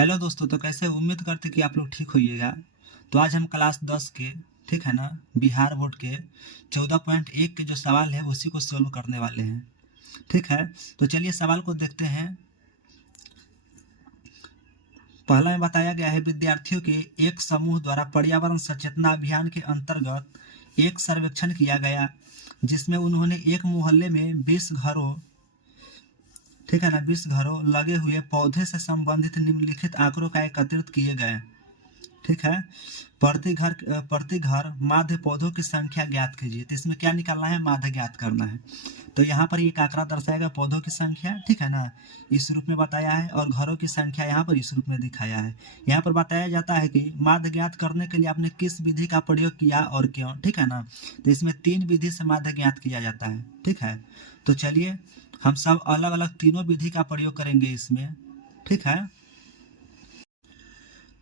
Hello दोस्तों, तो कैसे उम्मीद करते कि आप लोग ठीक होइएगा। तो आज हम क्लास 10 के, ठीक है ना, बिहार बोर्ड के 14.1 के जो सवाल है उसी को सोल्व करने वाले हैं। ठीक है, तो चलिए सवाल को देखते हैं। पहला में बताया गया है विद्यार्थियों के एक समूह द्वारा पर्यावरण सचेतना अभियान के अंतर्गत एक सर्वेक्षण किया गया, जिसमें उन्होंने एक मोहल्ले में 20 घरों, ठीक है ना, 20 घरों लगे हुए पौधे से संबंधित निम्नलिखित आंकड़ों का एकत्रित किए गए। ठीक है, प्रति घर माध्य पौधों की संख्या ज्ञात कीजिए। तो इसमें क्या निकालना है, माध्य ज्ञात करना है। तो यहाँ पर एक आंकड़ा दर्शाएगा पौधों की संख्या, ठीक है ना, इस रूप में बताया है, और घरों की संख्या यहाँ पर इस रूप में दिखाया है। यहाँ पर बताया जाता है कि माध्य ज्ञात करने के लिए आपने किस विधि का प्रयोग किया और क्यों, ठीक है ना। तो इसमें 3 विधि से माध्य ज्ञात किया जाता है। ठीक है, तो चलिए हम सब अलग अलग तीनों विधि का प्रयोग करेंगे इसमें। ठीक है,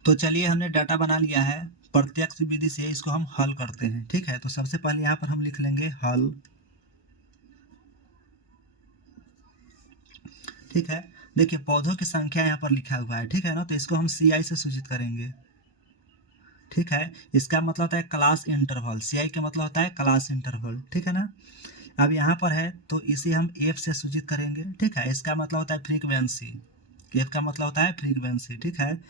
तो चलिए हमने डाटा बना लिया है। प्रत्यक्ष विधि से इसको हम हल करते हैं। ठीक है, तो सबसे पहले यहाँ पर हम लिख लेंगे हल। ठीक है, देखिए पौधों की संख्या यहाँ पर लिखा हुआ है, ठीक है ना, तो इसको हम CI से सूचित करेंगे। ठीक है, इसका मतलब होता है क्लास इंटरवल। CI का मतलब होता है क्लास इंटरवल, ठीक है ना। अब यहाँ पर है तो इसे हम F से सूचित करेंगे। ठीक है, इसका मतलब होता है फ्रीक्वेंसी। F का मतलब होता है फ्रीक्वेंसी। ठीक है,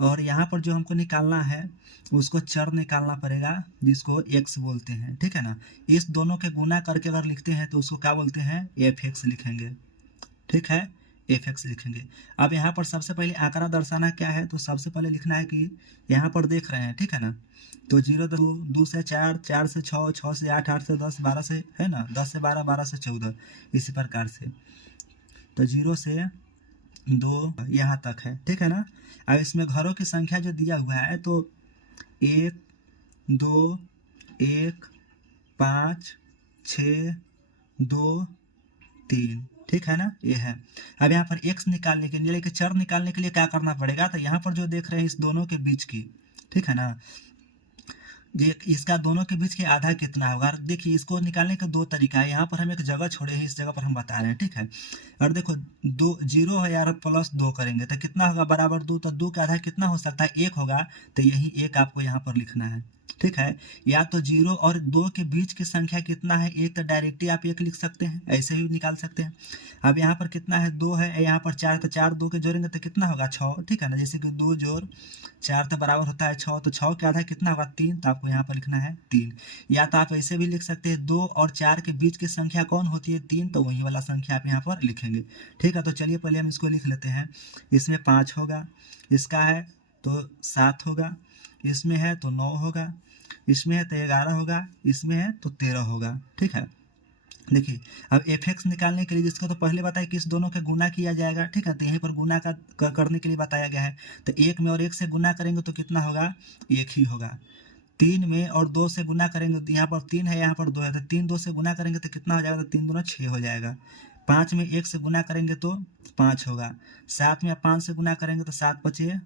और यहाँ पर जो हमको निकालना है उसको चर निकालना पड़ेगा, जिसको x बोलते हैं। ठीक है ना, इस दोनों के गुना करके अगर लिखते हैं तो उसको क्या बोलते हैं, fx लिखेंगे। ठीक है, fx लिखेंगे। अब यहाँ पर सबसे पहले आंकड़ा दर्शाना क्या है, तो सबसे पहले लिखना है कि यहाँ पर देख रहे हैं, ठीक है ना, तो 0 2 से 4, 4 से 6, 6 से 8, 8 से 10, 12 से, है ना, 10 से 12, 12 से 14, इसी प्रकार से। तो 0 से 2 यहाँ तक है। ठीक है ना, अब इसमें घरों की संख्या जो दिया हुआ है तो 1 2 1 5 6 2 3, ठीक है ना, ये है। अब यहाँ पर x निकालने के लिए, चर निकालने के लिए क्या करना पड़ेगा, तो यहाँ पर जो देख रहे हैं इस दोनों के बीच की, ठीक है ना, ये इसका दोनों के बीच के आधा कितना होगा। और देखिए इसको निकालने का 2 तरीका है। यहाँ पर हम एक जगह छोड़े हैं, इस जगह पर हम बता रहे हैं। ठीक है, और देखो 2 0 है यार, प्लस 2 करेंगे तो कितना होगा, बराबर 2, तो 2 का आधा कितना हो सकता है, 1 होगा। तो यही 1 आपको यहाँ पर लिखना है। ठीक है, या तो 0 और 2 के बीच की संख्या कितना है, 1, तो डायरेक्टली आप 1 लिख सकते हैं, ऐसे भी निकाल सकते हैं। अब यहाँ पर कितना है, 2 है, यहाँ पर 4, तो 4 2 के जोड़ेंगे तो कितना होगा, 6। ठीक है ना, जैसे कि 2 जोड़ 4 तो बराबर होता है 6, तो 6 के आधा कितना होगा, 3, तो आपको यहाँ पर लिखना है 3। या तो आप ऐसे भी लिख सकते हैं, 2 और 4 के बीच की संख्या कौन होती है, 3, तो वही वाला संख्या आप यहाँ पर लिखेंगे। ठीक है, तो चलिए पहले हम इसको लिख लेते हैं। इसमें 5 होगा, इसका है तो 7 होगा, इसमें है तो 9 होगा, इसमें है तो 11 होगा, इसमें है तो 13 होगा। ठीक है, देखिए अब fx निकालने के लिए जिसको तो पहले बताया कि इस दोनों के गुना किया जाएगा। ठीक है, तो यहीं पर गुना करने के लिए बताया गया है। तो 1 में और 1 से गुना करेंगे तो कितना होगा, 1 ही होगा। 3 में और 2 से गुना करेंगे तो यहाँ पर 3 है, यहाँ पर 2 है, तो 3 2 से गुना करेंगे तो कितना हो जाएगा, तो 3 दूना 6 हो जाएगा। 5 में 1 से गुना करेंगे तो 5 होगा। 7 में 5 से गुना करेंगे तो 7 5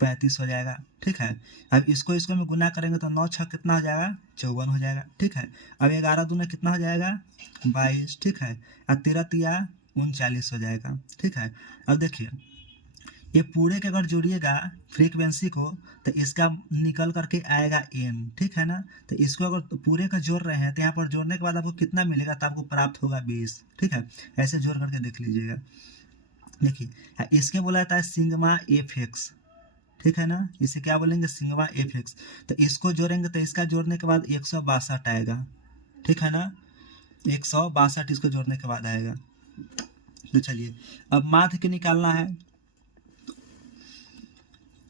35 हो जाएगा। ठीक है, अब इसको इसको में गुना करेंगे तो 9 6 कितना हो जाएगा, 54 हो जाएगा। ठीक है, अब 11 दूना कितना हो जाएगा, 22। ठीक है, अब 13 तिया 39 हो जाएगा। ठीक है, अब देखिए ये पूरे के अगर जोड़िएगा फ्रीक्वेंसी को तो इसका निकल करके आएगा n। ठीक है ना, तो इसको अगर पूरे का जोड़ रहे हैं तो यहाँ पर जोड़ने के बाद आपको कितना मिलेगा, तो आपको प्राप्त होगा 20। ठीक है, ऐसे जोड़ करके देख लीजिएगा। देखिए इसके बोला जाता है सिग्मा fx। ठीक है ना, इसे क्या बोलेंगे, सिग्मा fx। तो इसको जोड़ेंगे तो इसका जोड़ने के बाद 162 आएगा। ठीक है ना, 162 इसको जोड़ने के बाद आएगा। तो चलिए अब माध्य के निकालना है।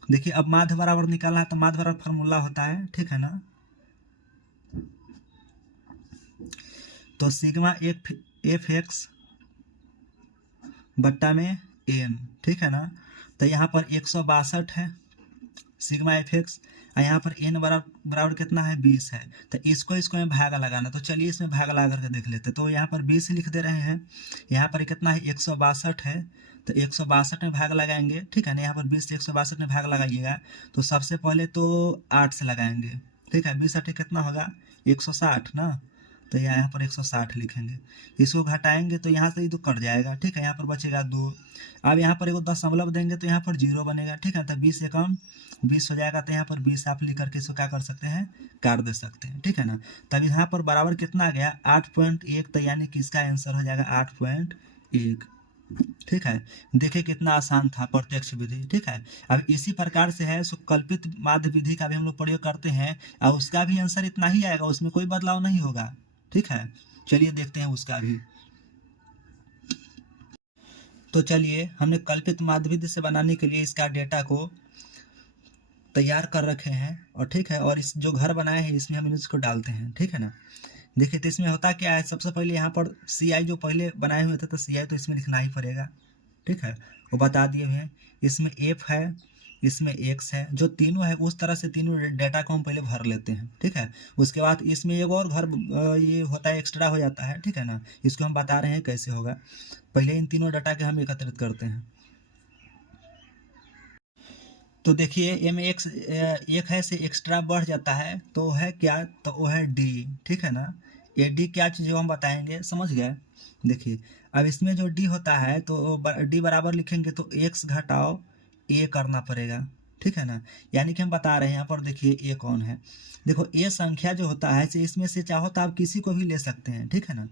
देखिए अब माध्य बराबर निकालना है तो माध्य बराबर फार्मूला होता है, ठीक है ना, तो सिग्मा fx बट्टा में n। ठीक है ना, तो यहाँ पर 162 है सिग्मा fx, और यहाँ पर n बराबर कितना है, 20 है। तो इसको में भागा लगाना, तो चलिए इसमें भागा लगा करके देख लेते। तो यहाँ पर 20 लिख दे रहे हैं, यहाँ पर कितना है, 162 है, तो 162 में भाग लगाएंगे। ठीक है ना, यहाँ पर 20 से 162 में भाग लगाइएगा तो सबसे पहले तो 8 से लगाएंगे। ठीक है, 20 8 कितना होगा, 160 ना, तो यहाँ पर 160 लिखेंगे। इसको घटाएंगे तो यहाँ से ये तो कट जाएगा, ठीक है। यहाँ पर बचेगा 2। अब यहाँ पर एगो दशमलव देंगे तो यहाँ पर 0 बनेगा, ठीक है। तो 20 एकम 20 हो जाएगा, तो यहाँ पर 20 आप लिख करके इसको क्या कर सकते हैं, काट दे सकते हैं, ठीक है ना। तब यहाँ पर बराबर कितना आ गया 8.1, तो यानी कि इसका आंसर हो जाएगा 8.1, ठीक है। देखिए कितना आसान था प्रत्यक्ष विधि, ठीक है। अब इसी प्रकार से है सो कल्पित माध्य विधि का भी हम लोग प्रयोग करते हैं और उसका भी आंसर इतना ही आएगा, उसमें कोई बदलाव नहीं होगा, ठीक है। चलिए देखते हैं उसका भी। तो चलिए हमने कल्पित माध्य विधि से बनाने के लिए इसका डेटा को तैयार कर रखे हैं और ठीक है, और इस जो घर बनाए हैं इसमें हम इसको डालते हैं, ठीक है ना। देखिए तो इसमें होता क्या है, सबसे पहले यहाँ पर सी आई जो पहले बनाए हुए थे तो सी आई तो इसमें लिखना ही पड़ेगा, ठीक है, वो बता दिए हुए हैं। इसमें एफ है, इसमें एक्स है, जो तीनों है उस तरह से तीनों डेटा को हम पहले भर लेते हैं, ठीक है। उसके बाद इसमें एक और घर ये होता है, एक्स्ट्रा हो जाता है, ठीक है ना। इसको हम बता रहे हैं कैसे होगा। पहले इन तीनों डाटा के हम एकत्रित करते हैं। तो देखिए एम एक्स एक है से एक्स्ट्रा बढ़ जाता है तो वो है क्या, तो वो है डी, ठीक है ना। ये डी क्या चीज़ हम बताएंगे, समझ गए। देखिए अब इसमें जो डी होता है तो डी बराबर लिखेंगे तो एक्स घटाओ ए करना पड़ेगा, ठीक है ना। यानी कि हम बता रहे हैं यहाँ पर, देखिए ए कौन है। देखो ए संख्या जो होता है इसमें से चाहो तो आप किसी को भी ले सकते हैं, ठीक है ना।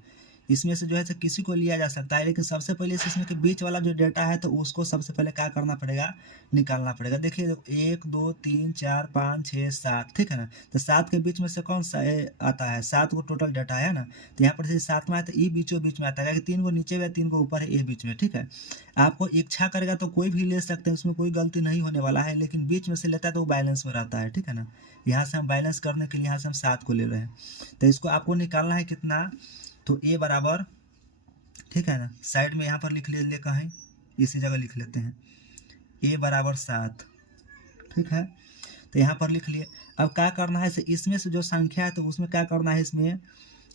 इसमें से जो है किसी को लिया जा सकता है, लेकिन सबसे पहले से इसमें के बीच वाला जो डेटा है तो उसको सबसे पहले क्या करना पड़ेगा, निकालना पड़ेगा। देखिए 1 2 3 4 5 6 7, ठीक है ना। तो 7 के बीच में से कौन सा आता है, 7 को टोटल डाटा है ना। तो यहाँ पर से 7 में आता है, ई बीचों बीच में आता है, 3 को नीचे में 3 को ऊपर है, ए बीच में, ठीक है। आपको इच्छा करेगा तो कोई भी ले सकते हैं, उसमें कोई गलती नहीं होने वाला है, लेकिन बीच में से लेता है तो वो बैलेंस में रहता है, ठीक है ना। यहाँ से हम बैलेंस करने के लिए यहाँ से हम 7 को ले रहे हैं, तो इसको आपको निकालना है कितना, तो ए बराबर, ठीक है ना, साइड में यहाँ पर लिख ले कहीं इसी जगह लिख लेते हैं, ए बराबर 7, ठीक है। तो यहाँ पर लिख लिए। अब क्या करना है, इसमें से जो संख्या है तो उसमें क्या करना है, इसमें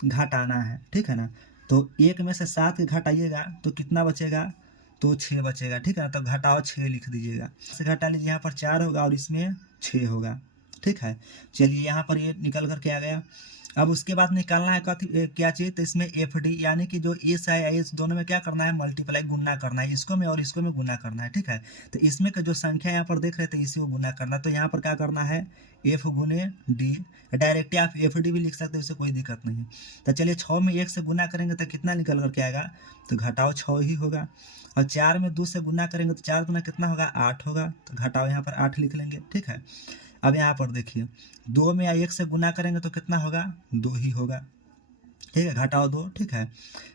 घटाना है, ठीक है ना। तो 1 में से 7 घटाइएगा तो कितना बचेगा, तो 6 बचेगा, ठीक है ना। तो घटाओ 6 लिख दीजिएगा, से घटा लीजिए, यहाँ पर 4 होगा और इसमें 6 होगा, ठीक है। चलिए यहाँ पर ये निकल करके आ गया। अब उसके बाद निकालना है क्या चीज़, तो इसमें एफ डी, यानी कि जो इस है इस दोनों में क्या करना है, मल्टीप्लाई गुना करना है, इसको में और इसको में गुना करना है, ठीक है। तो इसमें का जो संख्या यहाँ पर देख रहे थे इसी को गुना करना, तो यहाँ पर क्या करना है, एफ गुने डी। डायरेक्टली आप एफ डी भी लिख सकते हैं, उससे कोई दिक्कत नहीं। तो चलिए 6 में 1 से गुना करेंगे तो कितना निकल करके आएगा, तो घटाओ 6 ही होगा। और 4 में 2 से गुना करेंगे तो 4 गुना कितना होगा, 8 होगा, तो घटाओ यहाँ पर 8 लिख लेंगे, ठीक है। अब यहाँ पर देखिए 2 में या 1 से गुना करेंगे तो कितना होगा, 2 ही होगा, ठीक है, घटाओ 2, ठीक है।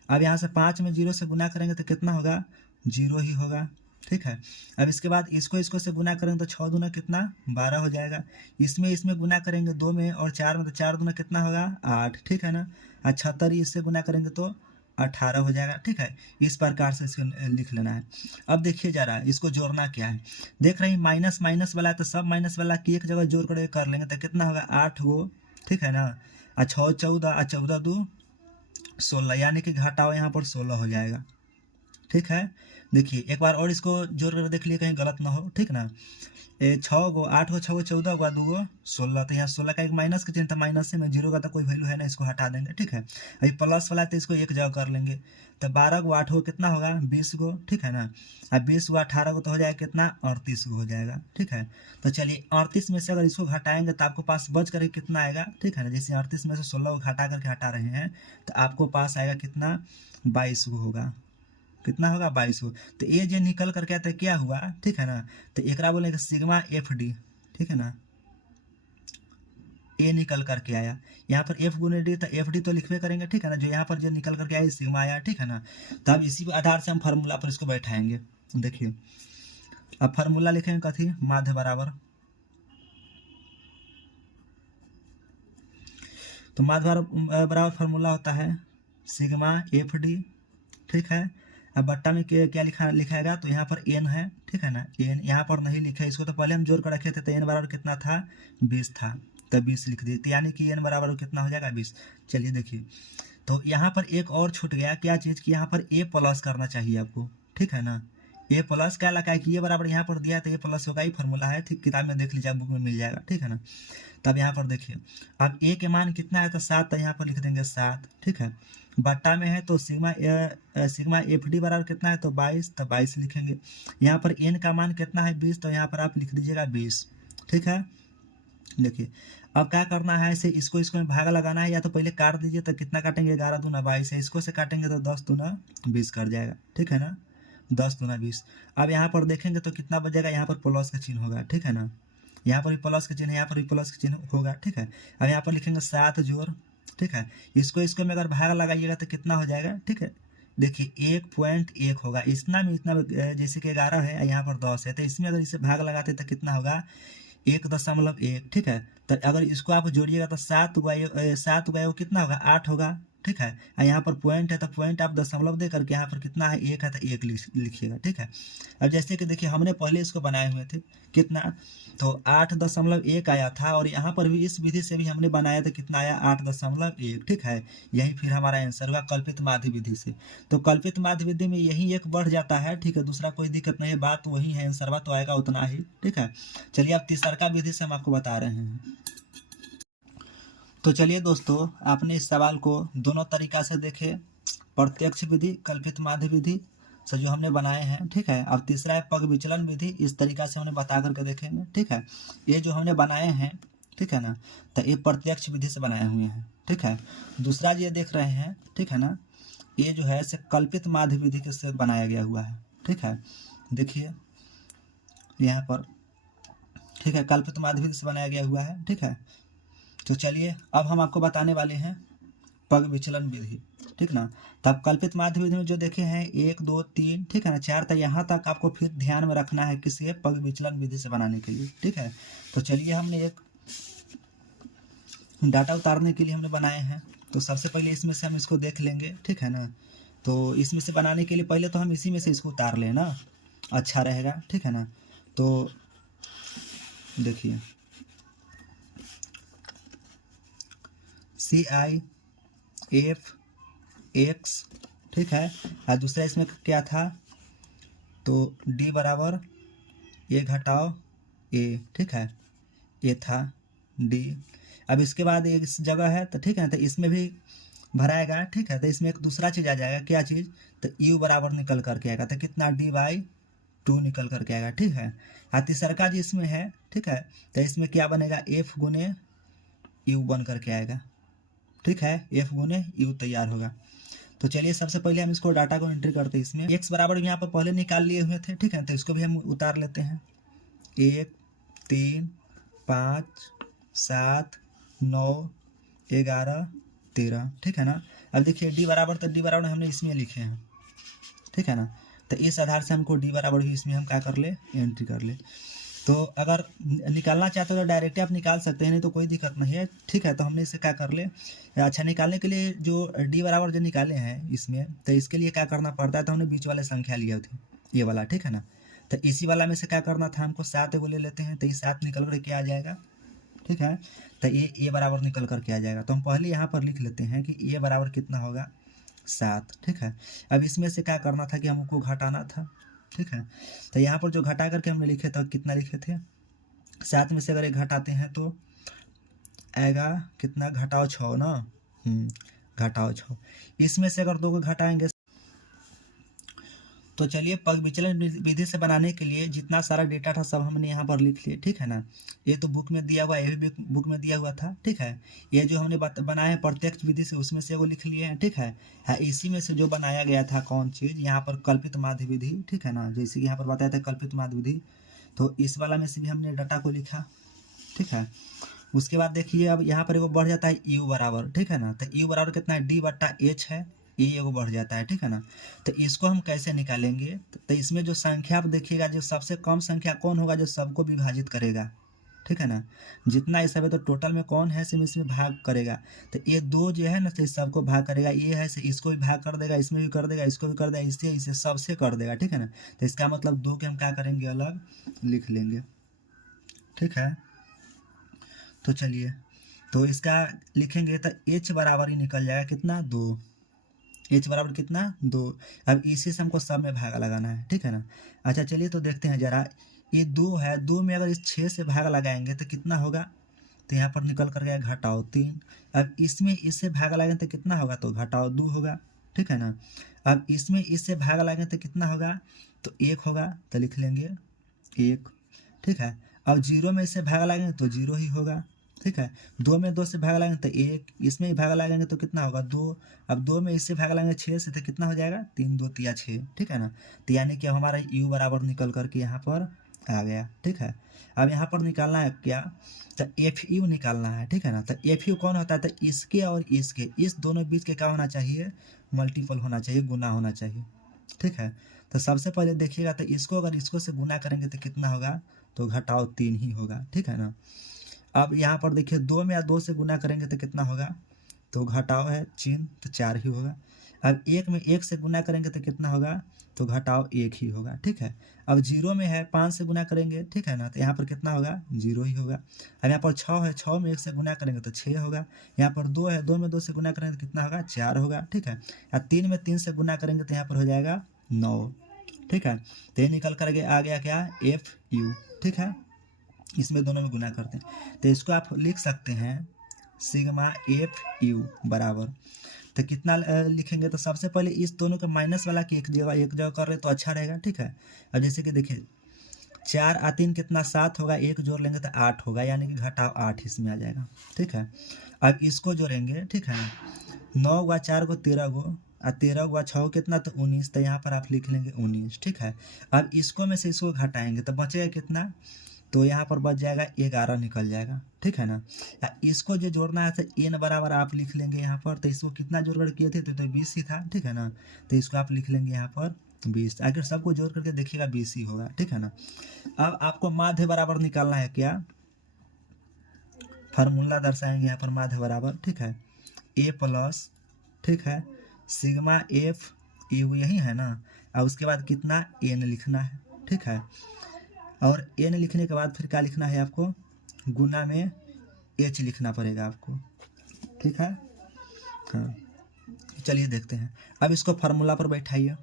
अब यहाँ से 5 में 0 से गुना करेंगे तो कितना होगा, 0 ही होगा, ठीक है। अब इसके बाद इसको से गुना करेंगे तो 6 दूना कितना, 12 हो जाएगा। इसमें गुना करेंगे 2 में और 4 में, तो 4 दूना कितना होगा, 8, ठीक है ना। 76 इससे गुना करेंगे तो 18 हो जाएगा, ठीक है। इस प्रकार से इसको लिख लेना है। अब देखिए जरा इसको जोड़ना क्या है, देख रहे हैं माइनस माइनस वाला है तो सब माइनस वाला की एक जगह जोड़ कर लेंगे तो कितना होगा, 8 गो, ठीक है ना। 6 14, 14 2 16, यानी कि घटाओ यहाँ पर 16 हो जाएगा, ठीक है। देखिए एक बार और इसको जोड़ कर देख लिए कहीं गलत ना हो, ठीक ना। 6 गो 8 गो 6 गो 14 गो 2 गो 16, तो यहाँ 16 का एक माइनस का चिन्ह था, माइनस से में 0 का तो कोई वैल्यू है ना, इसको हटा देंगे, ठीक है। अभी प्लस वाला है तो इसको एक जगह कर लेंगे, तो 12 गो 8 गो कितना होगा, 20 गो, ठीक है ना। अब 20 गो 18 गो तो हो जाएगा कितना, 38 गो हो जाएगा, ठीक है। तो चलिए 38 में से अगर इसको घटाएंगे तो आपको पास बच करके कितना आएगा, ठीक है ना। जैसे 38 में से 16 को घटा करके हटा रहे हैं तो आपको पास आएगा कितना, 22 गो होगा, कितना होगा, 22 को। तो ये जो निकल करके आता है क्या हुआ, ठीक है ना। तो एक बोलेंगे सिग्मा एफ डी, ठीक है ना, ए निकल करके आया। यहाँ पर एफ गुने डी, तो एफ डी तो लिखवे करेंगे, ठीक है ना। जो यहाँ पर जो निकल करके आया सिग्मा आया, ठीक है ना। तो अब इसी आधार से हम फार्मूला पर इसको बैठाएंगे। देखिए अब फार्मूला लिखेंगे कथी, माध्य बराबर, तो माध्य बराबर फार्मूला होता है सिग्मा एफ डी, ठीक है। अब बट्टा में क्या लिखाएगा, तो यहाँ पर एन है, ठीक है ना। एन यहाँ पर नहीं लिखा है, इसको तो पहले हम जोड़ कर रखे थे, तो एन बराबर कितना था, 20 था, तो 20 लिख दिए, तो यानी कि एन बराबर कितना हो जाएगा, 20। चलिए देखिए तो यहाँ पर एक और छूट गया, क्या चीज़ की यहाँ पर ए प्लस करना चाहिए आपको, ठीक है ना। ए प्लस क्या लगा है कि ये बराबर यहाँ पर दिया है तो ये प्लस होगा, ही फॉर्मूला है, ठीक, किताब में देख लीजिए, बुक में मिल जाएगा, ठीक है ना। तब यहाँ पर देखिए, अब ए के मान कितना है तो 7, तो यहाँ पर लिख देंगे 7, ठीक है। बट्टा में है तो सिग्मा एफ डी बराबर कितना है तो 22, तो 22 लिखेंगे। यहाँ पर एन का मान कितना है 20, तो यहाँ पर आप लिख दीजिएगा 20, ठीक है। देखिए अब क्या करना है, ऐसे इसको इसको में भाग लगाना है, या तो पहले काट दीजिए, तो कितना काटेंगे 11 दूना 22 है, इसको से काटेंगे तो 10 दूना 20 कर जाएगा, ठीक है ना, 10 दूना 20। अब यहाँ पर देखेंगे तो कितना बचेगा, यहाँ पर प्लस का चिन्ह होगा, ठीक है ना, यहाँ पर भी प्लस का चिन्ह है, यहाँ पर भी प्लस का चिन्ह होगा, ठीक है। अब यहाँ पर लिखेंगे 7 जोड़, ठीक है, इसको इसको में अगर भाग लगाइएगा तो कितना हो जाएगा, ठीक है। देखिए 1.1 होगा, इतना में इतना जैसे कि 11 है, यहाँ पर 10 है, तो इसमें अगर इसे भाग लगाते तो कितना होगा 1.1, ठीक है। तो अगर इसको आप जोड़िएगा तो 7 कितना होगा 8 होगा, ठीक है। और यहाँ पर पॉइंट है तो पॉइंट आप दशमलव दे करके यहाँ पर कितना है 1 है तो 1 लिखिएगा, ठीक है। अब जैसे कि देखिए हमने पहले इसको बनाए हुए थे, कितना, तो 8.1 आया था, और यहाँ पर भी इस विधि से भी हमने बनाया तो कितना आया 8.1, ठीक है। यही फिर हमारा आंसर हुआ कल्पित माध्य विधि से। तो कल्पित माध्य विधि में यही एक बढ़ जाता है, ठीक है, दूसरा कोई दिक्कत नहीं है, बात वही है, आंसर तो आएगा उतना ही, ठीक है। चलिए अब तीसरा विधि से हम आपको बता रहे हैं। तो चलिए दोस्तों, आपने इस सवाल को दोनों तरीका से देखे, प्रत्यक्ष विधि, कल्पित माध्य विधि से जो हमने बनाए हैं, ठीक है। अब तीसरा है पग विचलन विधि, इस तरीका से हमने बता करके देखेंगे, ठीक है। ये जो हमने बनाए हैं, ठीक है ना, तो ये प्रत्यक्ष विधि से बनाए हुए हैं, ठीक है। दूसरा ये देख रहे हैं, ठीक है ना, ये जो है से कल्पित माध्य विधि के से बनाया गया हुआ है, ठीक है। देखिए यहाँ पर, ठीक है, कल्पित माध्य विधि से बनाया गया हुआ है, ठीक है। तो चलिए अब हम आपको बताने वाले हैं पग विचलन विधि, ठीक ना। तब कल्पित माध्य विधि में जो देखे हैं 1 2 3, ठीक है ना, 4 तक, यहाँ तक आपको फिर ध्यान में रखना है किसी पग विचलन विधि से बनाने के लिए, ठीक है। तो चलिए हमने एक डाटा उतारने के लिए हमने बनाए हैं, तो सबसे पहले इसमें से हम इसको देख लेंगे, ठीक है ना। तो इसमें से बनाने के लिए पहले तो हम इसी में से इसको उतार लें ना, अच्छा रहेगा, ठीक है ना। तो देखिए CIFX, ठीक है, और दूसरा इसमें क्या था तो D बराबर A घटाओ A, ठीक है, ये था D। अब इसके बाद एक जगह है तो ठीक है, तो इसमें भी भराएगा, ठीक है। तो इसमें एक दूसरा चीज़ आ जाएगा, क्या चीज़, तो U बराबर निकल करके आएगा, तो कितना D/2 निकल करके आएगा, ठीक है। और तीसरा जी इसमें है, ठीक है, तो इसमें क्या बनेगा F गुने U बन करके आएगा, ठीक है, F गुने U तैयार होगा। तो चलिए सबसे पहले हम इसको डाटा को एंट्री करते हैं, इसमें x बराबर यहाँ पर पहले निकाल लिए हुए थे, ठीक है, तो इसको भी हम उतार लेते हैं, 1 3 5 7 9 11 13, ठीक है ना। अब देखिए D बराबर, तो D बराबर हमने इसमें लिखे हैं, ठीक है ना। तो इस आधार से हमको D बराबर भी इसमें हम क्या कर ले, एंट्री कर ले। तो अगर निकालना चाहते हो तो डायरेक्ट आप निकाल सकते हैं, नहीं तो कोई दिक्कत नहीं है, ठीक है। तो हमने इसे क्या कर ले, अच्छा, निकालने के लिए जो D बराबर जो निकाले हैं इसमें, तो इसके लिए क्या करना पड़ता है, तो हमने बीच वाले संख्या लिए थे, ये वाला, ठीक है ना। तो इसी वाला में से क्या करना था हमको, 7 को ले लेते हैं, तो ये 7 निकल कर के आ जाएगा, ठीक है। तो ये बराबर निकल करके आ जाएगा, तो हम पहले यहाँ पर लिख लेते हैं कि ये बराबर कितना होगा 7, ठीक है। अब इसमें से क्या करना था कि हमको घटाना था, ठीक है। तो यहाँ पर जो घटा करके हमने लिखे तो कितना लिखे थे, 7 में से अगर एक घटाते हैं तो आएगा कितना, घटाओ 6 ना, घटाओ 6, इसमें से अगर 2 को घटाएंगे। तो चलिए पग विचलन विधि से बनाने के लिए जितना सारा डेटा था सब हमने यहाँ पर लिख लिया, ठीक है ना। ये तो बुक में दिया हुआ, ये भी बुक में दिया हुआ था, ठीक है। ये जो हमने बनाया है प्रत्यक्ष विधि से, उसमें से वो लिख लिए हैं, ठीक है। इसी में से जो बनाया गया था कौन चीज़, यहाँ पर कल्पित माध्य विधि, ठीक है ना, जैसे कि यहाँ पर बताया था कल्पित माध्य विधि, तो इस वाला में से भी हमने डाटा को लिखा, ठीक है। उसके बाद देखिए अब यहाँ पर एगो बढ़ जाता है U बराबर, ठीक है ना। तो U बराबर कितना है, D/H है, ये एगो बढ़ जाता है, ठीक है ना। तो इसको हम कैसे निकालेंगे, तो इसमें जो संख्या आप देखिएगा, जो सबसे कम संख्या कौन होगा, जो सबको विभाजित करेगा, ठीक है ना। जितना ये सब है तो टोटल में कौन है सिर्फ इसमें भाग करेगा, तो ये 2 जो है ना, तो सबको भाग करेगा, ये है से इसको भी भाग कर देगा, इसमें भी कर देगा, इसको भी कर देगा, इसे सबसे कर देगा, ठीक है ना। तो इसका मतलब 2 के हम क्या करेंगे, अलग लिख लेंगे, ठीक है। तो चलिए, तो इसका लिखेंगे तो H बराबर ही निकल जाएगा कितना, 2, h बराबर कितना 2। अब इसी से हमको सब में भागा लगाना है, ठीक है ना। अच्छा चलिए तो देखते हैं जरा, ये 2 है, 2 में अगर इस 6 से भाग लगाएंगे तो कितना होगा, तो यहाँ पर निकल कर गया घटाओ 3। अब इसमें इससे भाग लगाएंगे तो कितना होगा, तो घटाओ 2 होगा, ठीक है ना। अब इसमें इससे भाग लगाएंगे तो कितना होगा, तो 1 होगा, तो लिख लेंगे 1, ठीक है। अब 0 में इससे भाग लगाएंगे तो 0 ही होगा, ठीक है। 2 में 2 से भाग लगाएंगे तो 1, इसमें ही भाग लगाएंगे तो कितना होगा 2। अब 2 में इससे भाग लगाएंगे 6 से तो कितना हो जाएगा 3 2 तिया 6, ठीक है ना। तो यानी कि हमारा u बराबर निकल करके यहाँ पर आ गया, ठीक है। अब यहाँ पर निकालना है क्या, तो एफ यू निकालना है, ठीक है ना। तो एफ यू कौन होता है, तो इसके और इसके, इस दोनों बीच के क्या होना चाहिए, मल्टीपल होना चाहिए, गुना होना चाहिए, ठीक है। तो सबसे पहले देखिएगा, तो इसको अगर इसको से गुना करेंगे तो कितना होगा, तो घटाओ 3 ही होगा, ठीक है ना। अब यहाँ पर देखिए 2 में या 2 से गुना करेंगे तो कितना होगा, तो घटाओ है चिन्ह तो 4 ही होगा। अब 1 में 1 से गुना करेंगे तो कितना होगा, तो घटाओ 1 ही होगा, ठीक है। अब 0 में है 5 से गुना करेंगे, ठीक है ना, तो यहाँ पर कितना होगा 0 ही होगा। अब यहाँ पर 6 है, 6 में 1 से गुना करेंगे तो 6 होगा। यहाँ पर 2 है, 2 में 2 से गुना करेंगे तो कितना होगा 4 होगा, ठीक है। या 3 में 3 से गुना करेंगे तो यहाँ पर हो जाएगा 9, ठीक है। तो ये निकल कर आ गया क्या, एफ यू, ठीक है। इसमें दोनों में गुना करते हैं तो इसको आप लिख सकते हैं सिग्मा एफ यू बराबर, तो कितना लिखेंगे, तो सबसे पहले इस दोनों के माइनस वाला की एक जगह कर रहे तो अच्छा रहेगा, ठीक है। अब जैसे कि देखिए 4 और 3 कितना 7 होगा, 1 जोड़ लेंगे तो 8 होगा, यानी कि घटाओ 8 इसमें आ जाएगा, ठीक है। अब इसको जोड़ेंगे, ठीक है, 9 गुआ 4 को 13 गो, और 13 गुआ 6 कितना, तो 19, तो यहाँ पर आप लिख लेंगे 19, ठीक है। अब इसको में से इसको घटाएंगे तो बचेगा कितना, तो यहाँ पर बच जाएगा 11 निकल जाएगा, ठीक है ना। या इसको जो जोड़ना है तो n बराबर आप लिख लेंगे यहाँ पर, तो इसको कितना जोड़ कर किए थे, तो 20 ही था, ठीक है ना। तो इसको आप लिख लेंगे यहाँ पर 20, अगर सबको जोड़ करके देखिएगा 20 ही होगा, ठीक है ना। अब आपको माध्य बराबर निकालना है क्या, फार्मूला दर्शाएंगे यहाँ पर माध्य बराबर, ठीक है, a प्लस, ठीक है, सिग्मा एफ यू यही है ना। और उसके बाद कितना n लिखना है, ठीक है। और n लिखने के बाद फिर क्या लिखना है आपको, गुना में h लिखना पड़ेगा आपको, ठीक है। हाँ चलिए देखते हैं, अब इसको फार्मूला पर बैठाइए।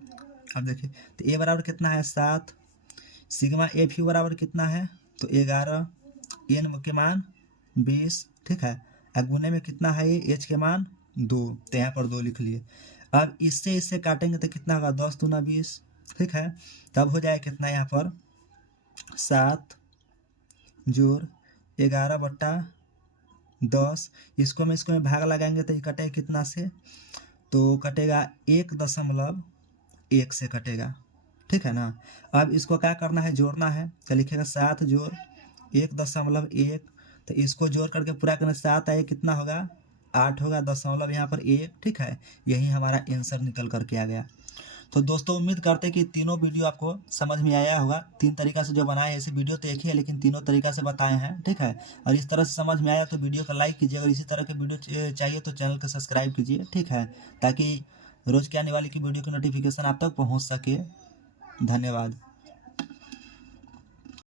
अब देखिए तो a बराबर कितना है 7, सिग्मा एफ यू बराबर कितना है, तो 11, n के मान 20, ठीक है। अब गुने में कितना है ये h के मान 2, तो यहाँ पर 2 लिख लिए। अब इससे इससे काटेंगे तो कितना होगा 10 दूना 20, ठीक है। तब हो जाए कितना यहाँ पर 7 जोड़ 11/10, इसको में भाग लगाएंगे तो ये कटेगा कितना से, तो कटेगा 1.1 से कटेगा, ठीक है ना। अब इसको क्या करना है, जोड़ना है, तो लिखेगा 7 जोड़ 1.1, तो इसको जोड़ करके पूरा करने 7 आए कितना होगा 8 होगा, दशमलव यहाँ पर 1, ठीक है। यही हमारा आंसर निकल करके आ गया। तो दोस्तों उम्मीद करते हैं कि तीनों वीडियो आपको समझ में आया होगा। 3 तरीका से जो बनाए हैं, ऐसे वीडियो तो एक ही है लेकिन तीनों तरीका से बताए हैं, ठीक है। और इस तरह से समझ में आया तो वीडियो को लाइक कीजिए, अगर इसी तरह के वीडियो चाहिए तो चैनल को सब्सक्राइब कीजिए, ठीक है, ताकि रोज़ के आने वाली की वीडियो की नोटिफिकेशन आप तक पहुँच सके। धन्यवाद।